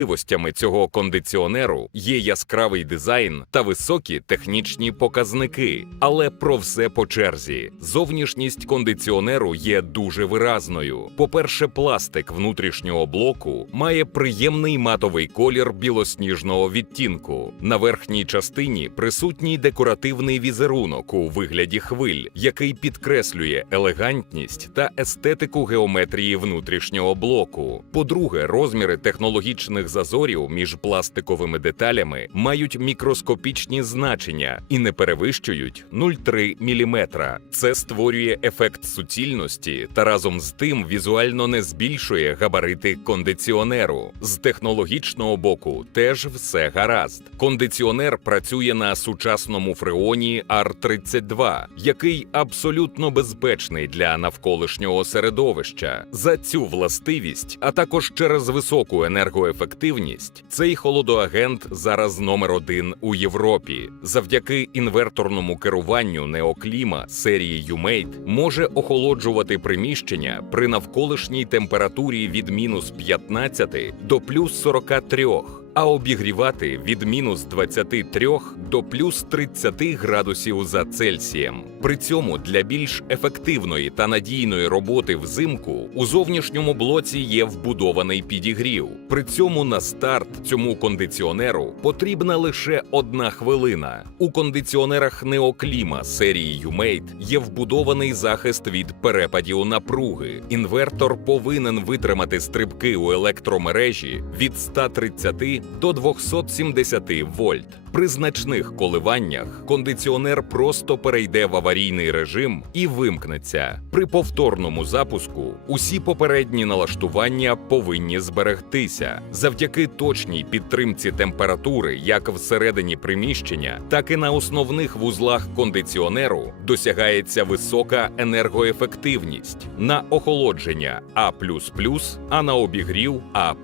Особливостями цього кондиціонеру є яскравий дизайн та високі технічні показники. Але про все по черзі. Зовнішність кондиціонеру є дуже виразною. По-перше, пластик внутрішнього блоку має приємний матовий колір білосніжного відтінку. На верхній частині присутній декоративний візерунок у вигляді хвиль, який підкреслює елегантність та естетику геометрії внутрішнього блоку. По-друге, розміри технологічних зазорів між пластиковими деталями мають мікроскопічні значення і не перевищують 0,3 мм. Це створює ефект суцільності та разом з тим візуально не збільшує габарити кондиціонеру. З технологічного боку теж все гаразд. Кондиціонер працює на сучасному фреоні R32, який абсолютно безпечний для навколишнього середовища. За цю властивість, а також через високу енергоефективність, цей холодоагент зараз номер один у Європі. Завдяки інверторному керуванню неокліма серії юмейт може охолоджувати приміщення при навколишній температурі від мінус 15 до плюс 43 а обігрівати від мінус 23 до плюс 30 градусів за Цельсієм. При цьому для більш ефективної та надійної роботи взимку у зовнішньому блоці є вбудований підігрів. При цьому на старт цьому кондиціонеру потрібна лише одна хвилина. У кондиціонерах Неокліма серії UMate є вбудований захист від перепадів напруги. Інвертор повинен витримати стрибки у електромережі від 130 до 270 вольт. При значних коливаннях кондиціонер просто перейде в аварійний режим і вимкнеться. При повторному запуску усі попередні налаштування повинні зберегтися. Завдяки точній підтримці температури як всередині приміщення, так і на основних вузлах кондиціонеру досягається висока енергоефективність на охолодження А++, а на обігрів А+.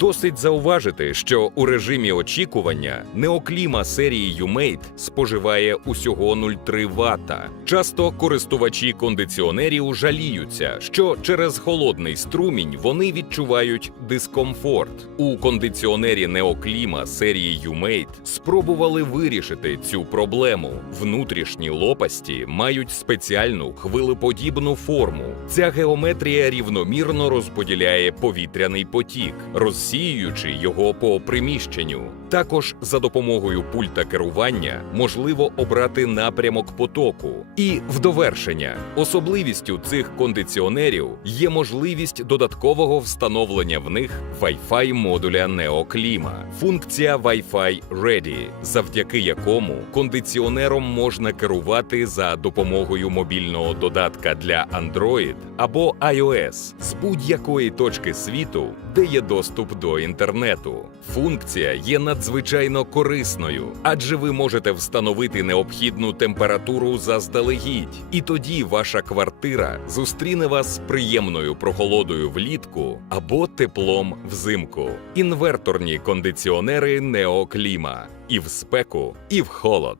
Досить зауважити, що у режимі очікування неокліма серії UMate споживає усього 0,3 Вт. Часто користувачі кондиціонерів жаліються, що через холодний струмінь вони відчувають дискомфорт. У кондиціонері неокліма серії UMate спробували вирішити цю проблему. Внутрішні лопасті мають спеціальну хвилеподібну форму. Ця геометрія рівномірно розподіляє повітряний потік, розсіюючи його по приміщенню. Також за допомогою пульта керування можливо обрати напрямок потоку. І в довершення особливістю цих кондиціонерів є можливість додаткового встановлення в них Wi-Fi модуля Неокліма, функція Wi-Fi Ready, завдяки якому кондиціонером можна керувати за допомогою мобільного додатка для Android або iOS з будь-якої точки світу, де є доступ до інтернету. Функція є надзвичайно корисною, адже ви можете встановити необхідну температуру заздалегідь, і тоді ваша квартира зустріне вас з приємною прохолодою влітку або теплом взимку. Інверторні кондиціонери Неокліма і в спеку, і в холод.